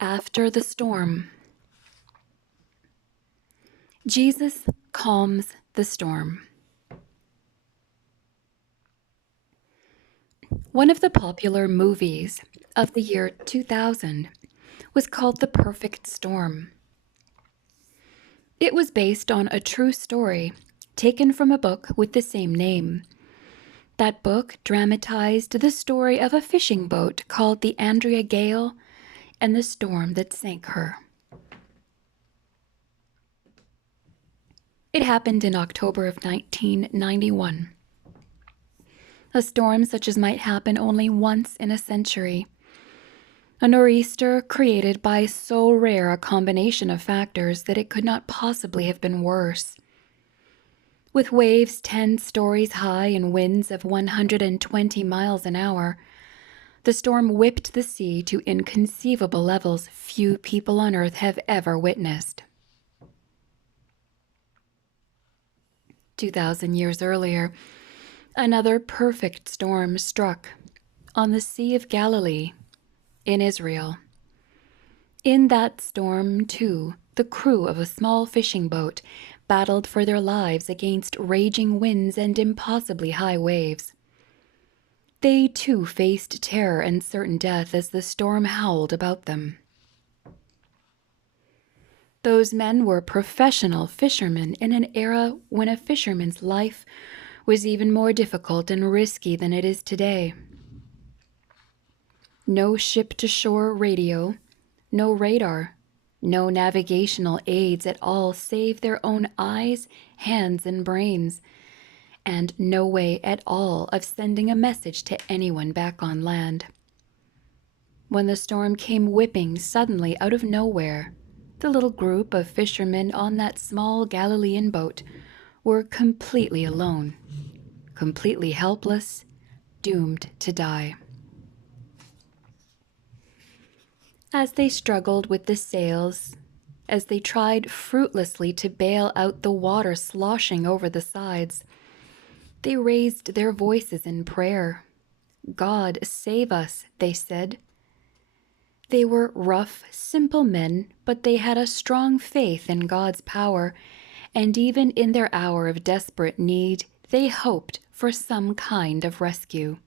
After the storm. Jesus calms the storm. One of the popular movies of the year 2000 was called The Perfect Storm. It was based on a true story taken from a book with the same name. That book dramatized the story of a fishing boat called the Andrea Gale and the storm that sank her. It happened in October of 1991. A storm such as might happen only once in a century. A nor'easter created by so rare a combination of factors that it could not possibly have been worse. With waves 10 stories high and winds of 120 miles an hour, the storm whipped the sea to inconceivable levels few people on Earth have ever witnessed. 2,000 years earlier, another perfect storm struck on the Sea of Galilee in Israel. In that storm, too, the crew of a small fishing boat battled for their lives against raging winds and impossibly high waves. They, too, faced terror and certain death as the storm howled about them. Those men were professional fishermen in an era when a fisherman's life was even more difficult and risky than it is today. No ship-to-shore radio, no radar, no navigational aids at all save their own eyes, hands, and brains, and no way at all of sending a message to anyone back on land. When the storm came whipping suddenly out of nowhere, the little group of fishermen on that small Galilean boat were completely alone, completely helpless, doomed to die. As they struggled with the sails, as they tried fruitlessly to bail out the water sloshing over the sides, they raised their voices in prayer. God, save us, they said. They were rough, simple men, but they had a strong faith in God's power, and even in their hour of desperate need, they hoped for some kind of rescue.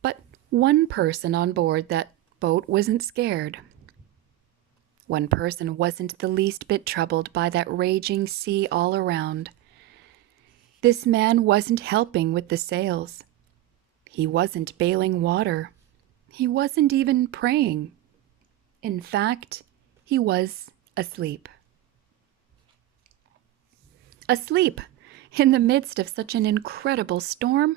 But one person on board that boat wasn't scared. One person wasn't the least bit troubled by that raging sea all around. This man wasn't helping with the sails. He wasn't bailing water. He wasn't even praying. In fact, he was asleep. Asleep in the midst of such an incredible storm?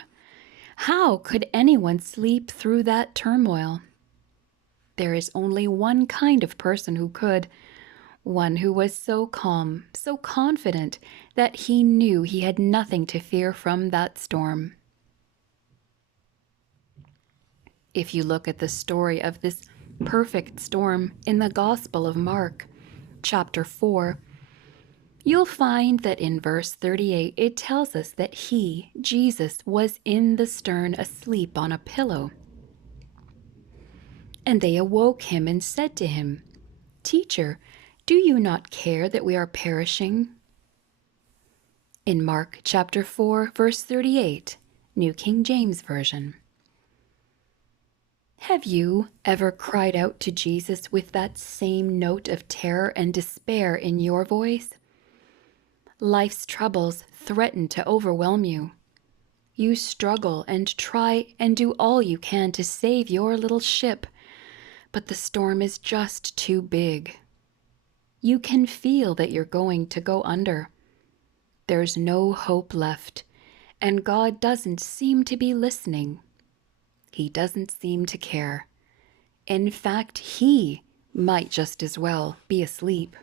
How could anyone sleep through that turmoil? There is only one kind of person who could, one who was so calm, so confident that he knew he had nothing to fear from that storm. If you look at the story of this perfect storm in the Gospel of Mark, chapter 4, you'll find that in verse 38 it tells us that he, Jesus, was in the stern asleep on a pillow. And they awoke him and said to him, "Teacher, do you not care that we are perishing?" In Mark chapter 4, verse 38, New King James Version. Have you ever cried out to Jesus with that same note of terror and despair in your voice? Life's troubles threaten to overwhelm you. You struggle and try and do all you can to save your little ship, but the storm is just too big. You can feel that you're going to go under. There's no hope left, and God doesn't seem to be listening. He doesn't seem to care. In fact, he might just as well be asleep.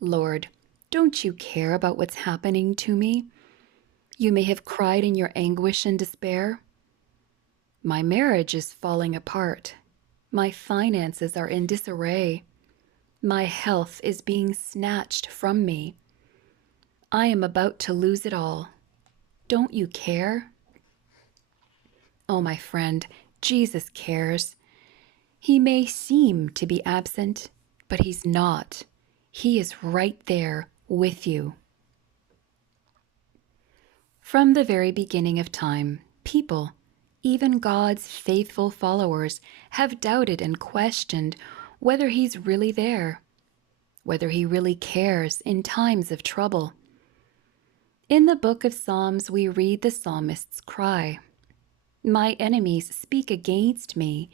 Lord, don't you care about what's happening to me? You may have cried in your anguish and despair. My marriage is falling apart. My finances are in disarray. My health is being snatched from me. I am about to lose it all. Don't you care? Oh, my friend, Jesus cares. He may seem to be absent, but he's not. He is right there with you. From the very beginning of time, people, even God's faithful followers, have doubted and questioned whether he's really there, whether he really cares in times of trouble. In the book of Psalms, we read the psalmist's cry, "My enemies speak against me,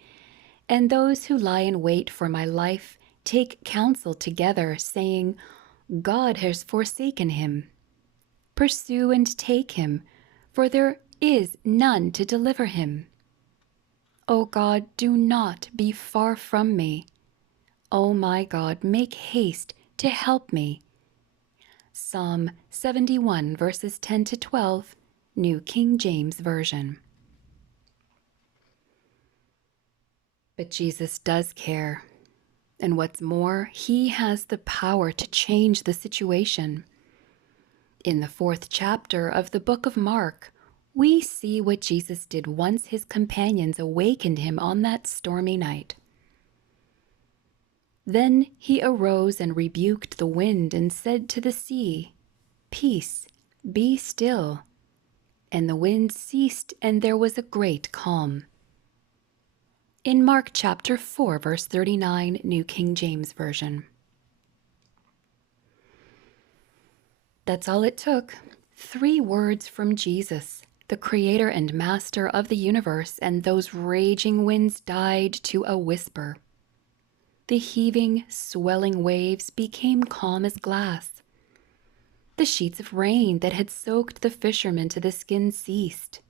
and those who lie in wait for my life take counsel together, saying, 'God has forsaken him. Pursue and take him, for there is none to deliver him.' O God, do not be far from me. O my God, make haste to help me." Psalm 71, verses 10 to 12, New King James Version. But Jesus does care. And what's more, he has the power to change the situation. In the 4th chapter of the book of Mark, we see what Jesus did once his companions awakened him on that stormy night. Then he arose and rebuked the wind and said to the sea, "Peace, be still." And the wind ceased, and there was a great calm. In Mark chapter 4, verse 39, New King James Version. That's all it took. 3 words from Jesus, the creator and master of the universe, and those raging winds died to a whisper. The heaving, swelling waves became calm as glass. The sheets of rain that had soaked the fishermen to the skin ceased.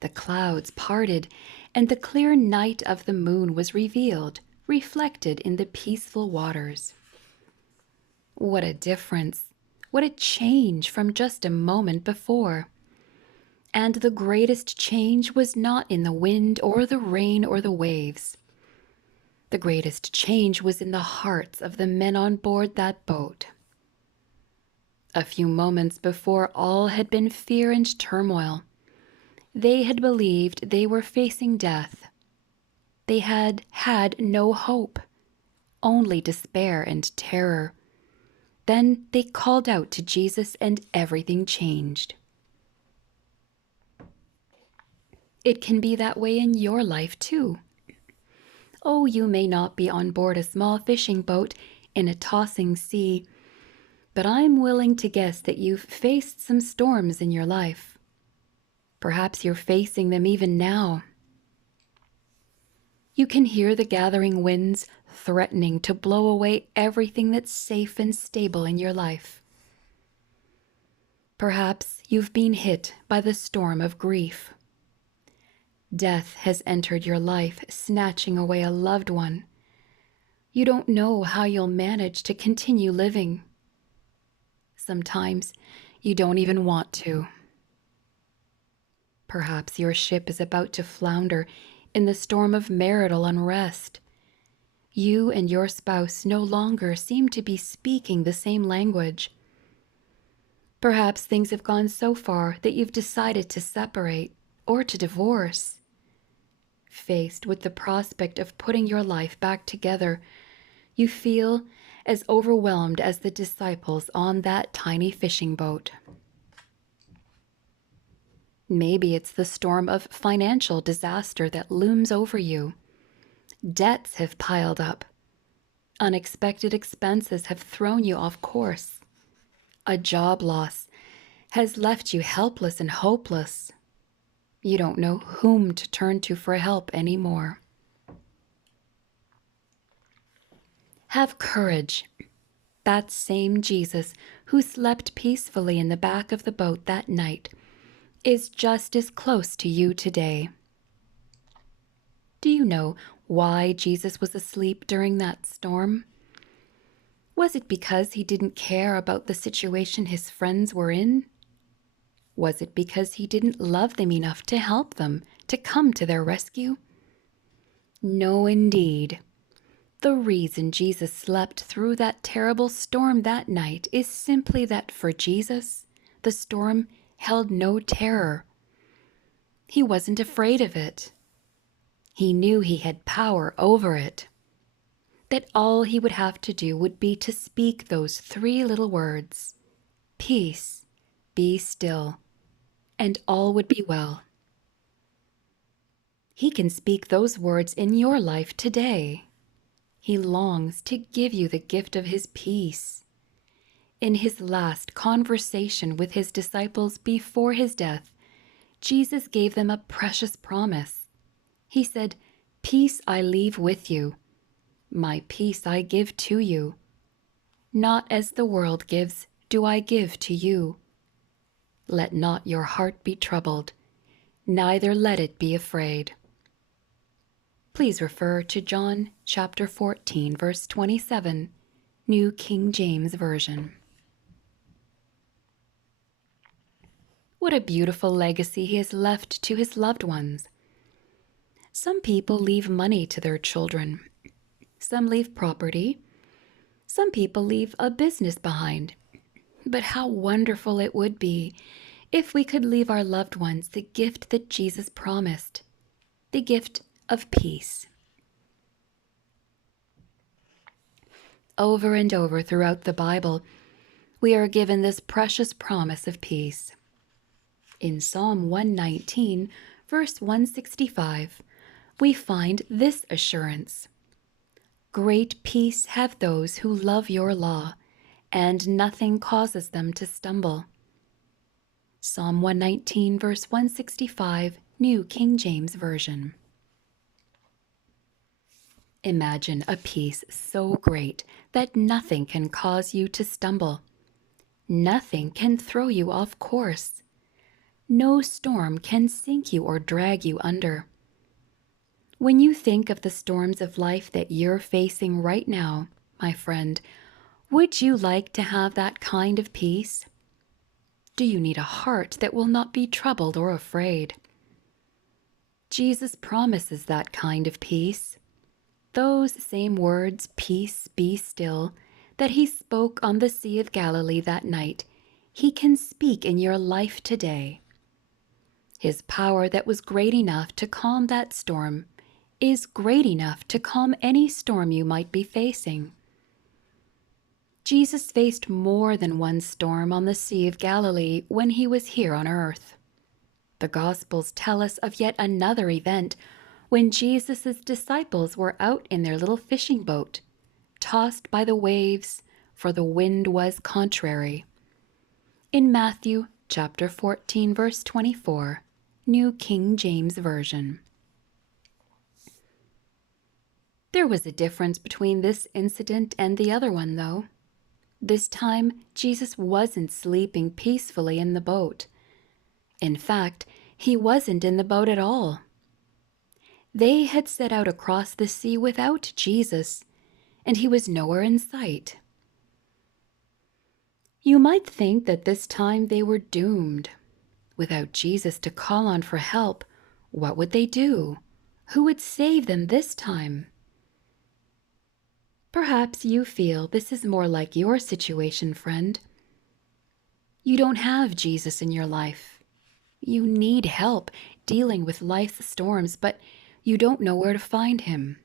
The clouds parted, and the clear night of the moon was revealed, reflected in the peaceful waters. What a difference! What a change from just a moment before! And the greatest change was not in the wind or the rain or the waves. The greatest change was in the hearts of the men on board that boat. A few moments before, all had been fear and turmoil. They had believed they were facing death. They had had no hope, only despair and terror. Then they called out to Jesus, and everything changed. It can be that way in your life too. Oh, you may not be on board a small fishing boat in a tossing sea, but I'm willing to guess that you've faced some storms in your life. Perhaps you're facing them even now. You can hear the gathering winds threatening to blow away everything that's safe and stable in your life. Perhaps you've been hit by the storm of grief. Death has entered your life, snatching away a loved one. You don't know how you'll manage to continue living. Sometimes you don't even want to. Perhaps your ship is about to flounder in the storm of marital unrest. You and your spouse no longer seem to be speaking the same language. Perhaps things have gone so far that you've decided to separate or to divorce. Faced with the prospect of putting your life back together, you feel as overwhelmed as the disciples on that tiny fishing boat. Maybe it's the storm of financial disaster that looms over you. Debts have piled up. Unexpected expenses have thrown you off course. A job loss has left you helpless and hopeless. You don't know whom to turn to for help anymore. Have courage. That same Jesus who slept peacefully in the back of the boat that night is just as close to you today. Do you know why Jesus was asleep during that storm? Was it because he didn't care about the situation his friends were in? Was it because he didn't love them enough to help them, to come to their rescue? No, indeed. The reason Jesus slept through that terrible storm that night is simply that for Jesus, the storm held no terror. He wasn't afraid of it. He knew he had power over it, that all he would have to do would be to speak those three little words, "Peace, be still," and all would be well. He can speak those words in your life today. He longs to give you the gift of his peace. In his last conversation with his disciples before his death, Jesus gave them a precious promise. He said, "Peace I leave with you. My peace I give to you. Not as the world gives, do I give to you. Let not your heart be troubled, neither let it be afraid." Please refer to John chapter 14, verse 27, New King James Version. What a beautiful legacy he has left to his loved ones. Some people leave money to their children. Some leave property. Some people leave a business behind. But how wonderful it would be if we could leave our loved ones the gift that Jesus promised, the gift of peace. Over and over throughout the Bible, we are given this precious promise of peace. In Psalm 119, verse 165, we find this assurance: "Great peace have those who love your law, and nothing causes them to stumble." Psalm 119, verse 165, New King James Version. Imagine a peace so great that nothing can cause you to stumble. Nothing can throw you off course. No storm can sink you or drag you under. When you think of the storms of life that you're facing right now, my friend, would you like to have that kind of peace? Do you need a heart that will not be troubled or afraid? Jesus promises that kind of peace. Those same words, "Peace, be still," that he spoke on the Sea of Galilee that night, he can speak in your life today. His power that was great enough to calm that storm is great enough to calm any storm you might be facing. Jesus faced more than one storm on the Sea of Galilee when he was here on earth. The Gospels tell us of yet another event when Jesus' disciples were out in their little fishing boat, tossed by the waves, for the wind was contrary. In Matthew chapter 14, verse 24, New King James Version. There was a difference between this incident and the other one, though. This time, Jesus wasn't sleeping peacefully in the boat. In fact, he wasn't in the boat at all. They had set out across the sea without Jesus, and he was nowhere in sight. You might think that this time they were doomed. Without Jesus to call on for help, what would they do? Who would save them this time? Perhaps you feel this is more like your situation, friend. You don't have Jesus in your life. You need help dealing with life's storms, but you don't know where to find him.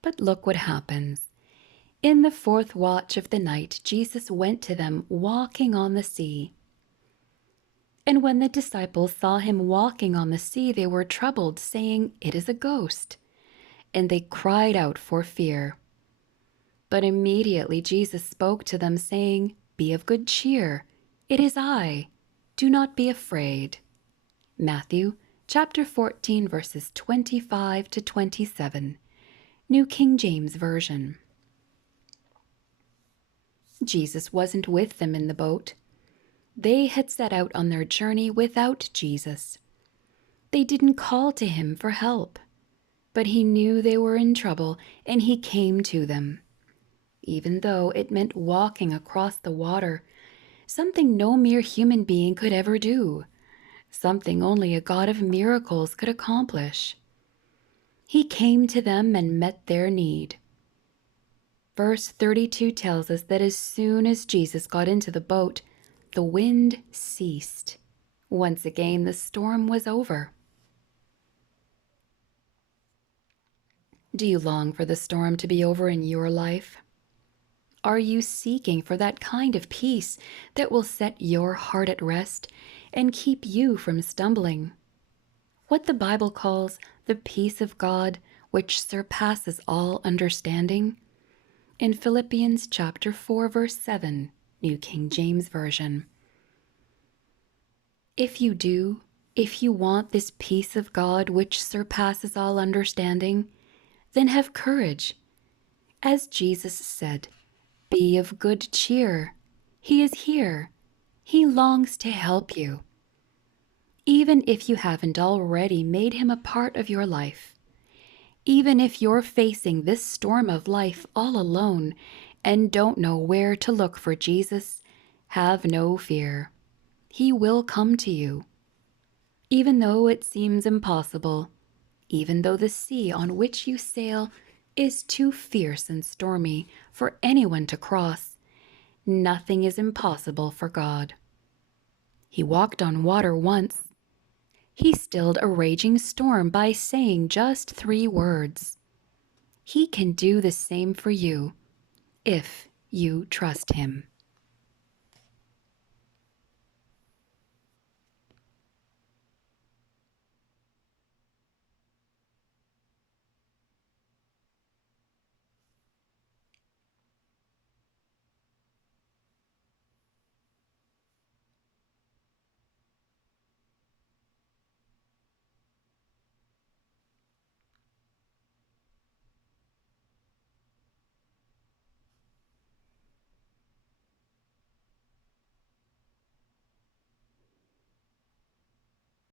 But look what happens. In the fourth watch of the night, Jesus went to them walking on the sea. And when the disciples saw him walking on the sea, they were troubled, saying, "It is a ghost." And they cried out for fear. But immediately Jesus spoke to them, saying, "Be of good cheer. It is I. Do not be afraid." Matthew chapter 14, verses 25 to 27, New King James Version. Jesus wasn't with them in the boat. They had set out on their journey without Jesus. They didn't call to him for help, but he knew they were in trouble, and he came to them. Even though it meant walking across the water, something no mere human being could ever do, something only a God of miracles could accomplish. He came to them and met their need. Verse 32 tells us that as soon as Jesus got into the boat, the wind ceased. Once again, the storm was over. Do you long for the storm to be over in your life? Are you seeking for that kind of peace that will set your heart at rest and keep you from stumbling? What the Bible calls the peace of God, which surpasses all understanding, in Philippians chapter 4, verse 7, New King James Version. If you do, if you want this peace of God which surpasses all understanding, then have courage. As Jesus said, be of good cheer. He is here. He longs to help you. Even if you haven't already made him a part of your life, even if you're facing this storm of life all alone and don't know where to look for Jesus, have no fear. He will come to you. Even though it seems impossible, even though the sea on which you sail is too fierce and stormy for anyone to cross, nothing is impossible for God. He walked on water once. He stilled a raging storm by saying just 3 words. He can do the same for you if you trust him.